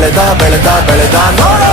ಬೆಳೆದ ಬೆಳೆದ ಬೆಳೆದ ನೋಡ